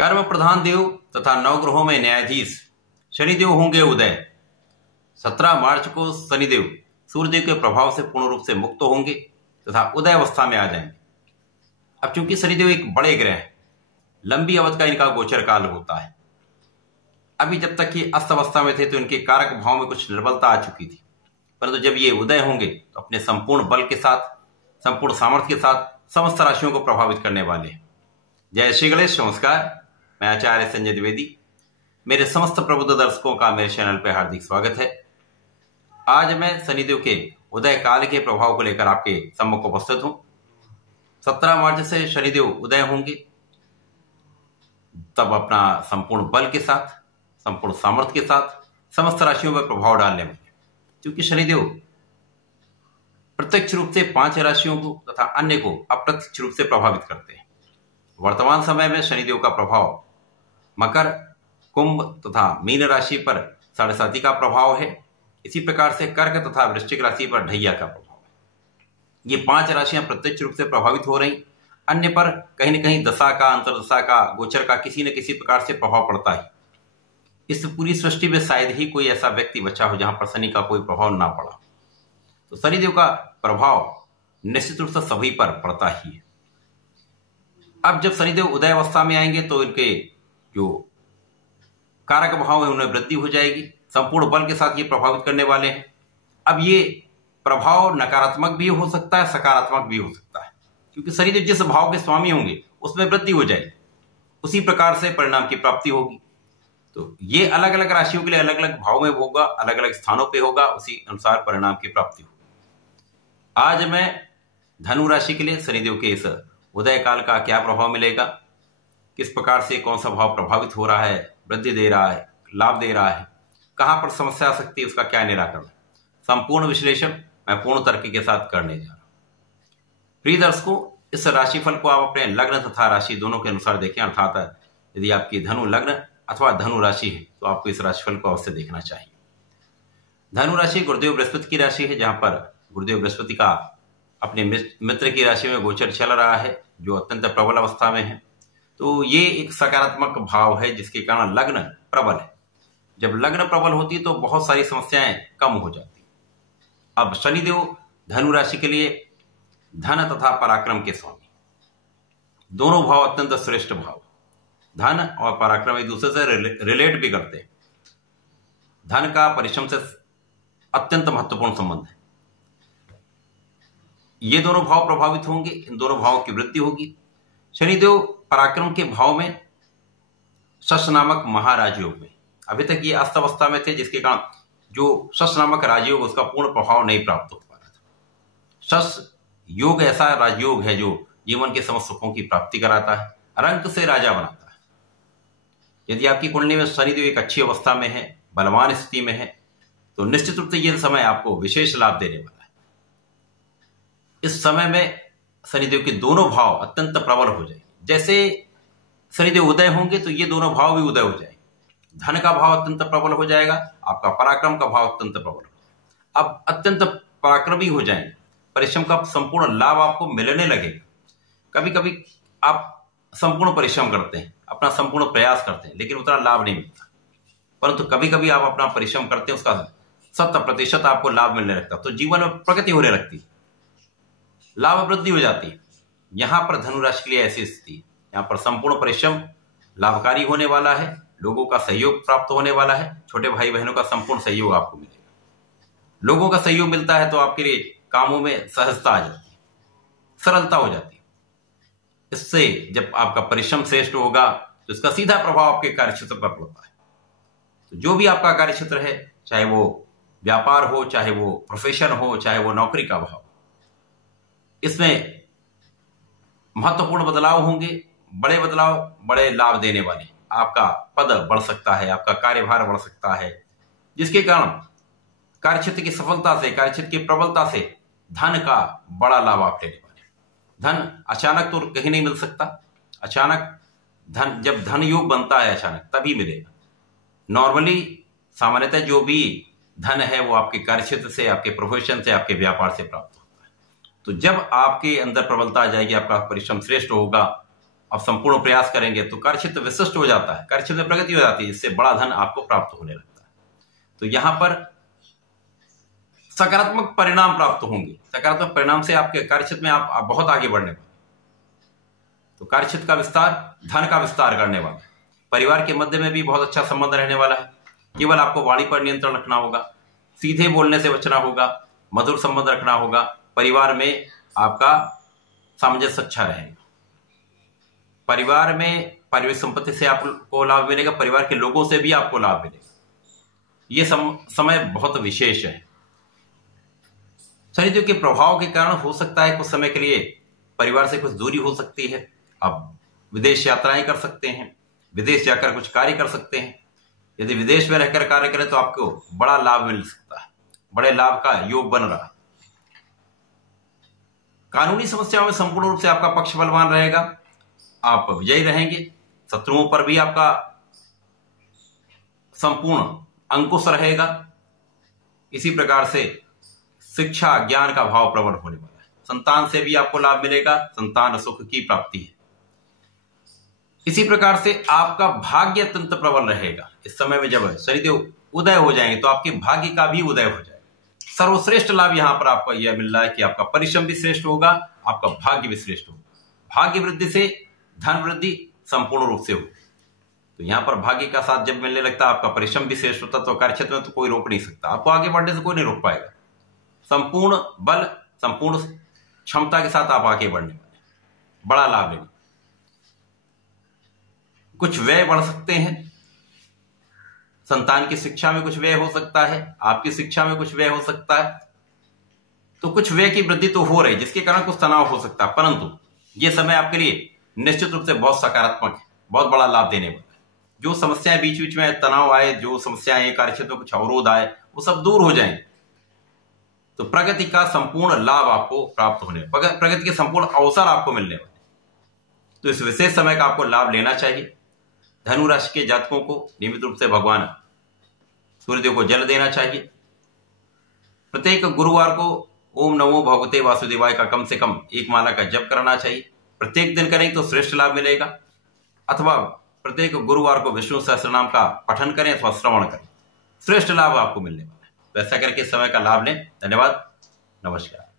कर्म प्रधान देव तथा नवग्रहों में न्यायाधीश शनिदेव होंगे उदय। 17 मार्च को शनिदेव सूर्यदेव के प्रभाव से पूर्ण रूप से मुक्त होंगे तथा उदय अवस्था में आ जाएंगे। अब चूंकि शनिदेव एक बड़े ग्रह हैं, लंबी अवधि का इनका गोचर काल होता है। अभी जब तक ये अस्त अवस्था में थे तो इनके कारक भाव में कुछ निर्बलता आ चुकी थी, परंतु जब ये उदय होंगे तो अपने संपूर्ण बल के साथ, संपूर्ण सामर्थ्य के साथ समस्त राशियों को प्रभावित करने वाले हैं। जय श्री गणेश। नमस्कार, मैं आचार्य संजय द्विवेदी। मेरे समस्त प्रबुद्ध दर्शकों का मेरे चैनल पर हार्दिक स्वागत है। आज मैं शनिदेव के उदय काल के प्रभाव को लेकर आपके सम्मुख उपस्थित हूं। 17 मार्च से शनिदेव उदय होंगे, तब अपना संपूर्ण बल के साथ, संपूर्ण सामर्थ्य के साथ समस्त राशियों पर प्रभाव डालने वाले, क्योंकि शनिदेव प्रत्यक्ष रूप से 5 राशियों को तथा अन्य को अप्रत्यक्ष रूप से प्रभावित करते हैं। वर्तमान समय में शनिदेव का प्रभाव मकर, कुंभ तथा मीन राशि पर 7.5 का प्रभाव है। इसी प्रकार से कर्क तथा वृश्चिक राशि पर ढैया का प्रभाव है। ये 5 राशियां प्रत्यक्ष रूप से प्रभावित हो रही, अन्य पर कहीं न कहीं दशा का, अंतरदशा का, गोचर का किसी न किसी प्रकार से प्रभाव पड़ता है। इस पूरी सृष्टि में शायद ही कोई ऐसा व्यक्ति बचा हो जहां पर शनि का कोई प्रभाव ना पड़ा। तो शनिदेव का प्रभाव निश्चित रूप से सभी पर पड़ता ही है। अब जब शनिदेव उदय अवस्था में आएंगे तो इनके जो कारक भाव है उनमें वृद्धि हो जाएगी। संपूर्ण बल के साथ ये प्रभावित करने वाले हैं। अब ये प्रभाव नकारात्मक भी हो सकता है, सकारात्मक भी हो सकता है, क्योंकि शनिदेव जिस भाव के स्वामी होंगे उसमें वृद्धि हो जाएगी, उसी प्रकार से परिणाम की प्राप्ति होगी। तो ये अलग अलग राशियों के लिए अलग अलग भाव में होगा, अलग अलग स्थानों पे होगा, उसी अनुसार परिणाम की प्राप्ति होगी। आज मैं धनु राशि के लिए शनिदेव के इस उदय काल का क्या प्रभाव मिलेगा, किस प्रकार से कौन सा भाव प्रभावित हो रहा है, वृद्धि दे रहा है, लाभ दे रहा है, कहां पर समस्या आ सकती है, उसका क्या निराकरण, संपूर्ण विश्लेषण मैं पूर्ण तर्क के साथ करने जा रहा हूं। प्रिय दर्शकों, इस राशिफल को आप अपने लग्न तथा राशि दोनों के अनुसार देखें। अर्थात यदि आपकी धनु लग्न अथवा धनु राशि है तो आपको इस राशिफल को अवश्य देखना चाहिए। धनु राशि गुरुदेव बृहस्पति की राशि है, जहां पर गुरुदेव बृहस्पति का अपने मित्र की राशि में गोचर चल रहा है, जो अत्यंत प्रबल अवस्था में है। तो ये एक सकारात्मक भाव है, जिसके कारण लग्न प्रबल है। जब लग्न प्रबल होती है तो बहुत सारी समस्याएं कम हो जाती। अब शनिदेव धनु राशि के लिए धन तथा पराक्रम के स्वामी, दोनों भाव अत्यंत श्रेष्ठ भाव। धन और पराक्रम एक दूसरे से रिलेट भी करते हैं। धन का परिश्रम से अत्यंत महत्वपूर्ण संबंध है। ये दोनों भाव प्रभावित होंगे, इन दोनों भावों की वृद्धि होगी। शनिदेव पराक्रम के भाव में शश नामक महाराजयोग में, अभी तक ये अस्त अवस्था में थे, जिसके कारण जो शश नामक राजयोग उसका पूर्ण प्रभाव नहीं प्राप्त हो पा रहा था। शश योग ऐसा राजयोग है जो जीवन के समस्त सुखों की प्राप्ति कराता है, रंक से राजा बनाता है। यदि आपकी कुंडली में शनिदेव एक अच्छी अवस्था में है, बलवान स्थिति में है, तो निश्चित रूप से यह समय आपको विशेष लाभ देने वाला है। इस समय में शनिदेव के दोनों भाव अत्यंत प्रबल हो जाएंगे। जैसे शनिदेव उदय होंगे तो ये दोनों भाव भी उदय हो जाएंगे। धन का भाव अत्यंत प्रबल हो जाएगा, आपका पराक्रम का भाव अत्यंत प्रबल हो जाएगा। अब अत्यंत पराक्रमी हो जाएंगे, परिश्रम का संपूर्ण लाभ आपको मिलने लगेगा। कभी कभी आप संपूर्ण परिश्रम करते हैं, अपना संपूर्ण प्रयास करते हैं, लेकिन उतना लाभ नहीं मिलता। परंतु कभी कभी आप अपना परिश्रम करते हैं, उसका 100% आपको लाभ मिलने लगता है, तो जीवन में प्रगति होने लगती है, लाभ वृद्धि हो जाती है। यहां पर धनु राशि के लिए ऐसी स्थिति, यहां पर संपूर्ण परिश्रम लाभकारी होने वाला है, लोगों का सहयोग प्राप्त होने वाला है, छोटे भाई बहनों का संपूर्ण सहयोग आपको मिलेगा। लोगों का सहयोग मिलता है तो आपके लिए कामों में सहजता आ जाती है, सरलता हो जाती है। इससे जब आपका परिश्रम श्रेष्ठ होगा तो इसका सीधा प्रभाव आपके कार्यक्षेत्र पर पड़ता है। तो जो भी आपका कार्यक्षेत्र है, चाहे वो व्यापार हो, चाहे वो प्रोफेशन हो, चाहे वो नौकरी का भाव, इसमें महत्वपूर्ण बदलाव होंगे। बड़े बदलाव बड़े लाभ देने वाले। आपका पद बढ़ सकता है, आपका कार्यभार बढ़ सकता है, जिसके कारण कार्यक्षेत्र की सफलता से, कार्यक्षेत्र की प्रबलता से धन का बड़ा लाभ आप लेने वाले। धन अचानक तो कहीं नहीं मिल सकता। अचानक धन, जब धन योग बनता है अचानक, तभी मिलेगा। नॉर्मली सामान्यतः जो भी धन है वो आपके कार्यक्षेत्र से, आपके प्रोफेशन से, आपके व्यापार से प्राप्त होता है। तो जब आपके अंदर प्रबलता आ जाएगी, आपका परिश्रम श्रेष्ठ होगा, आप संपूर्ण प्रयास करेंगे तो कार्यक्षेत्र विशिष्ट हो जाता है, कार्यक्षेत्र में प्रगति हो जाती है, इससे बड़ा धन आपको प्राप्त होने लगता है। तो यहां पर सकारात्मक परिणाम प्राप्त होंगे। सकारात्मक परिणाम से आपके कार्यक्षेत्र में आप बहुत आगे बढ़ने वाले। तो कार्यक्षेत्र का विस्तार धन का विस्तार करने वाला। परिवार के मध्य में भी बहुत अच्छा संबंध रहने वाला है। केवल आपको वाणी पर नियंत्रण रखना होगा, सीधे बोलने से बचना होगा, मधुर संबंध रखना होगा। परिवार में आपका सामंजस्य अच्छा रहेगा। परिवार में पारिवारिक संपत्ति से आपको लाभ मिलेगा, परिवार के लोगों से भी आपको लाभ मिलेगा। ये समय बहुत विशेष है। शनिदेव के प्रभाव के कारण हो सकता है कुछ समय के लिए परिवार से कुछ दूरी हो सकती है। आप विदेश यात्राएं कर सकते हैं, विदेश जाकर कुछ कार्य कर सकते हैं। यदि विदेश में रहकर कार्य करें तो आपको बड़ा लाभ मिल सकता है, बड़े लाभ का योग बन रहा। कानूनी समस्याओं में संपूर्ण रूप से आपका पक्ष बलवान रहेगा, आप विजयी रहेंगे। शत्रुओं पर भी आपका संपूर्ण अंकुश रहेगा। इसी प्रकार से शिक्षा ज्ञान का भाव प्रबल होने वाला है। संतान से भी आपको लाभ मिलेगा, संतान सुख की प्राप्ति है। इसी प्रकार से आपका भाग्य अत्यंत प्रबल रहेगा। इस समय में जब शनिदेव उदय हो जाएंगे तो आपके भाग्य का भी उदय हो जाएगा। सर्वश्रेष्ठ लाभ यहां पर आपको यह मिल रहा है कि आपका परिश्रम भी श्रेष्ठ होगा, आपका भाग्य भी श्रेष्ठ होगा। भाग्य वृद्धि से धन वृद्धि संपूर्ण रूप से हो। तो यहां पर भाग्य का साथ जब मिलने लगता है, आपका परिश्रम भी श्रेष्ठ होता, तो कार्यक्षेत्र में तो कोई रोक नहीं सकता। आपको आगे बढ़ने से कोई नहीं रोक पाएगा। संपूर्ण बल संपूर्ण क्षमता के साथ आप आगे बढ़ने वाले, बड़ा लाभ लेंगे। कुछ व्यय बढ़ सकते हैं, संतान की शिक्षा में कुछ व्यय हो सकता है, आपकी शिक्षा में कुछ व्यय हो सकता है। तो कुछ व्यय की वृद्धि तो हो रही, जिसके कारण कुछ तनाव हो सकता है, परंतु यह समय आपके लिए निश्चित रूप से बहुत सकारात्मक है, बहुत बड़ा लाभ देने वाला है। जो समस्याएं बीच बीच में तनाव आए, जो समस्याएं कार्यक्षेत्र में कुछ अवरोध आए, वो सब दूर हो जाएंगे। तो प्रगति का संपूर्ण लाभ आपको प्राप्त होने, प्रगति के संपूर्ण अवसर आपको मिलने वाले। तो इस विशेष समय का आपको लाभ लेना चाहिए। धनु राशि के जातकों को नियमित रूप से भगवान सूर्यदेव को जल देना चाहिए। प्रत्येक गुरुवार को ओम नमो भगवते वासुदेवाय का कम से कम एक माला का जप करना चाहिए। प्रत्येक दिन करें तो श्रेष्ठ लाभ मिलेगा, अथवा प्रत्येक गुरुवार को विष्णु सहस्त्रनाम का पठन करें अथवा श्रवण करें, श्रेष्ठ लाभ आपको मिलने वाला है। वैसा करके समय का लाभ लें। धन्यवाद, नमस्कार।